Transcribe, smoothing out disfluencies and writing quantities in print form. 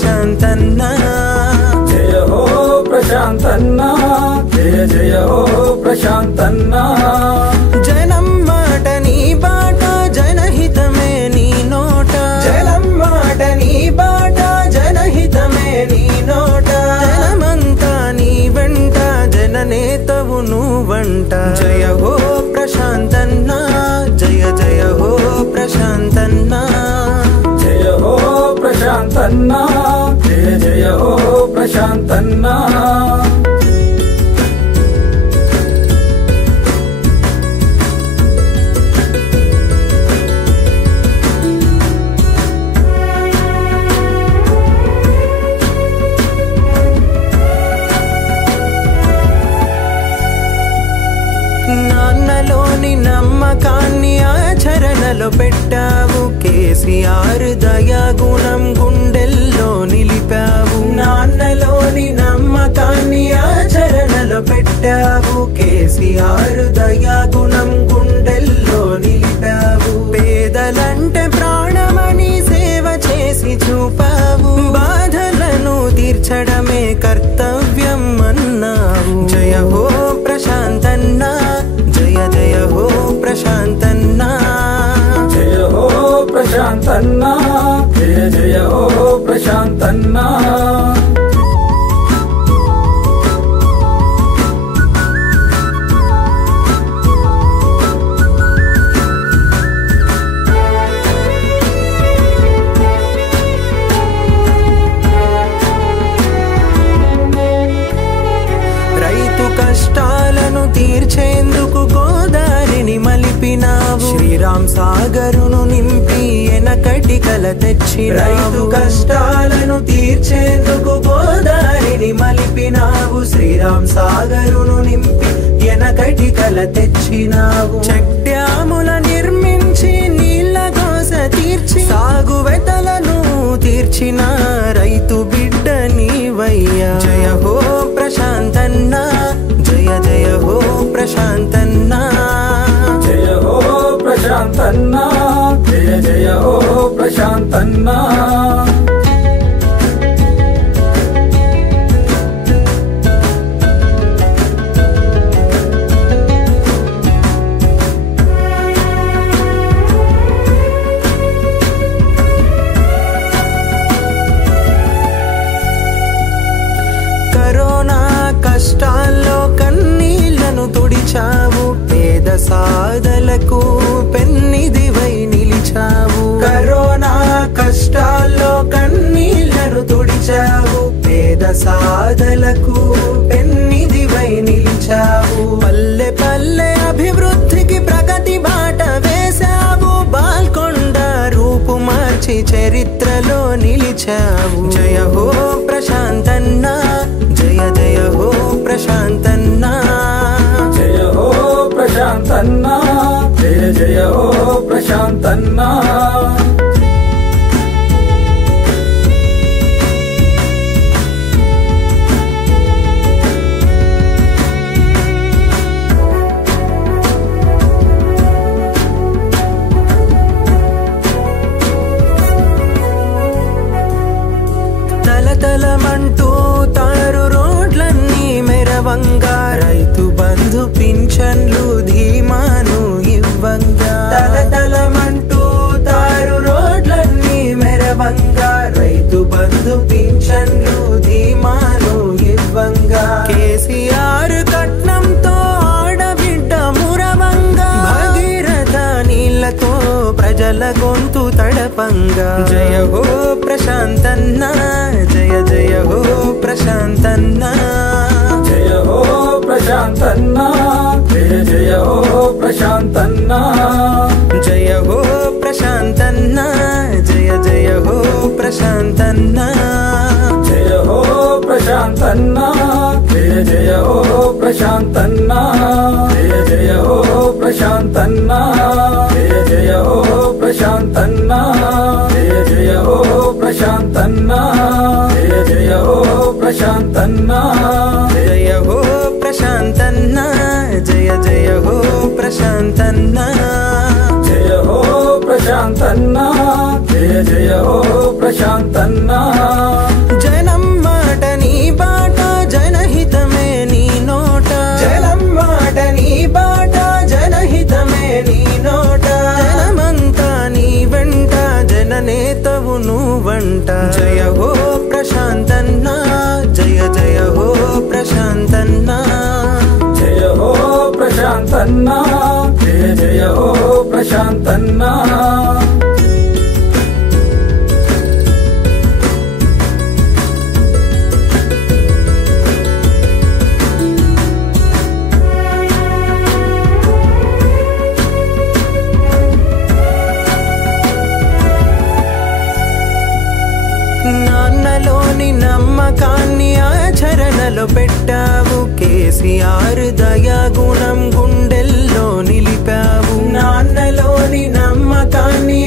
ప్రశాంతన్నా జయ హో ప్రశాంతన్నా జయ జయ హో ప్రశాంతన్నా జనం మాట నీ బాట జనహితమే నీ నోట జనం మాట నీ బాట జనహితమే నీ నోట జనమంతా నీ వెంట జననేతవు నువ్వంట జయ హో ప్రశాంతన్నా జయ జయ హో ప్రశాంతన్నా జయ హో ప్రశాంతన్నా జయ జయ హో ప్రశాంతన్నా నాన్నలోని నమ్మకాన్ని ఆచరణలో పెట్టావు కేసీఆర్ దయాగుణం గుండెల్లో నిలిపావు నాన్నలోని నమ్మకాన్ని ఆచరణలో పెట్టావు కేసీఆర్ దయాగుణం గుండెల్లో నిలిపావు పేదలంటే ప్రాణమని సేవ చేసి చూపావు బాధలను తీర్చడమే కర్తవ్యం అన్నావు జయ హో ప్రశాంతన్నా జయ జయ హో ప్రశాంతన్నా జయ హో ప్రశాంతన్నా జయ జయ హో ప్రశాంతన్నా కష్టాలను తీర్చేందుకు గోదారిని మలిపినావు శ్రీరామ్ సాగరును నింపి ఎనకటి కల తెచ్చి రైతు కష్టాలను తీర్చేందుకు గోదారిని మలిపినావు శ్రీరామ్ సాగరును నింపి ఎనకటి కల తెచ్చినావు చెక్ డ్యాముల నిర్మించి నీళ్ళ కోస తీర్చి సాగు వెతలను తీర్చిన రైతు బిడ్డ నీవయ్యా జయ హో ప్రశాంతన్నా జయ జయ హో ప్రశాంతన్నా జయ హో ప్రశాంతన్నా జయ జయ హో ప్రశాంతన్నా కష్టాల్లో కన్నీళ్లను తుడిచావు పేద సాధలకు పెన్నిదివై నిలిచావు కరోనా కష్టాల్లో కన్నీళ్లను తుడిచావు పేద సాధలకు పెన్నిదివై నిలిచావు పల్లె పల్లె అభివృద్ధికి ప్రగతి బాట వేశావు బాల్కొండ రూపు మార్చి చరిత్రలో నిలిచావు జయ హో ప్రశాంతన్నా జయ జయ హో ప్రశాంతన్నా జయ హో ప్రశాంతన్నా జయ జయ హో ప్రశాంతన్నా తలతలమంటూ తారు రోడ్లన్నీ మెరవంగా రైతు బంధు పింఛన్లు ధీమాను ఇవ్వంగా తలతలమంటూ తారు రోడ్లన్నీ మెరవంగా రైతు బంధు పింఛన్లు ధీమాను ఇవ్వంగా కేసీఆర్ కట్నంతో ఆడబిడ్డ మురవంగా భగీరథ నీళ్లతో ప్రజల గొంతు తడపంగా జయ హో ప్రశాంతన్నా జయ జయ హో ప్రశాంతన్నా జయ హో ప్రశాంతన్నా జయ జయ హో ప్రశాంతన్నా జయ హో ప్రశాంతన్నా జయ జయ హో ప్రశాంతన్నా జయ హో ప్రశాంతన్నా జయ జయ హో ప్రశాంతన్నా జయ జయ హో ప్రశాంతన్నా జయ జయ హో ప్రశాంతన్నా జయ జయ హో ప్రశాంతన్నా జయ జయ హో ప్రశాంతన్నా జయ హో ప్రశాంతన్నా జయ జయ హో ప్రశాంతన్నా జయ హో ప్రశాంతన్నా జయ జయ హో ప్రశాంతన్నా జయ హో ప్రశాంతన్నా జయ జయ హో ప్రశాంతన్నా జయ హో ప్రశాంతన్నా జయ జయ హో ప్రశాంతన్నా నాన్నలోని నమ్మకాన్ని ఆచరణలో పెట్టావు కేసీఆర్ దయాగుణం గుండెల్లో నిలిపావు నాన్నలోని నమ్మకాన్ని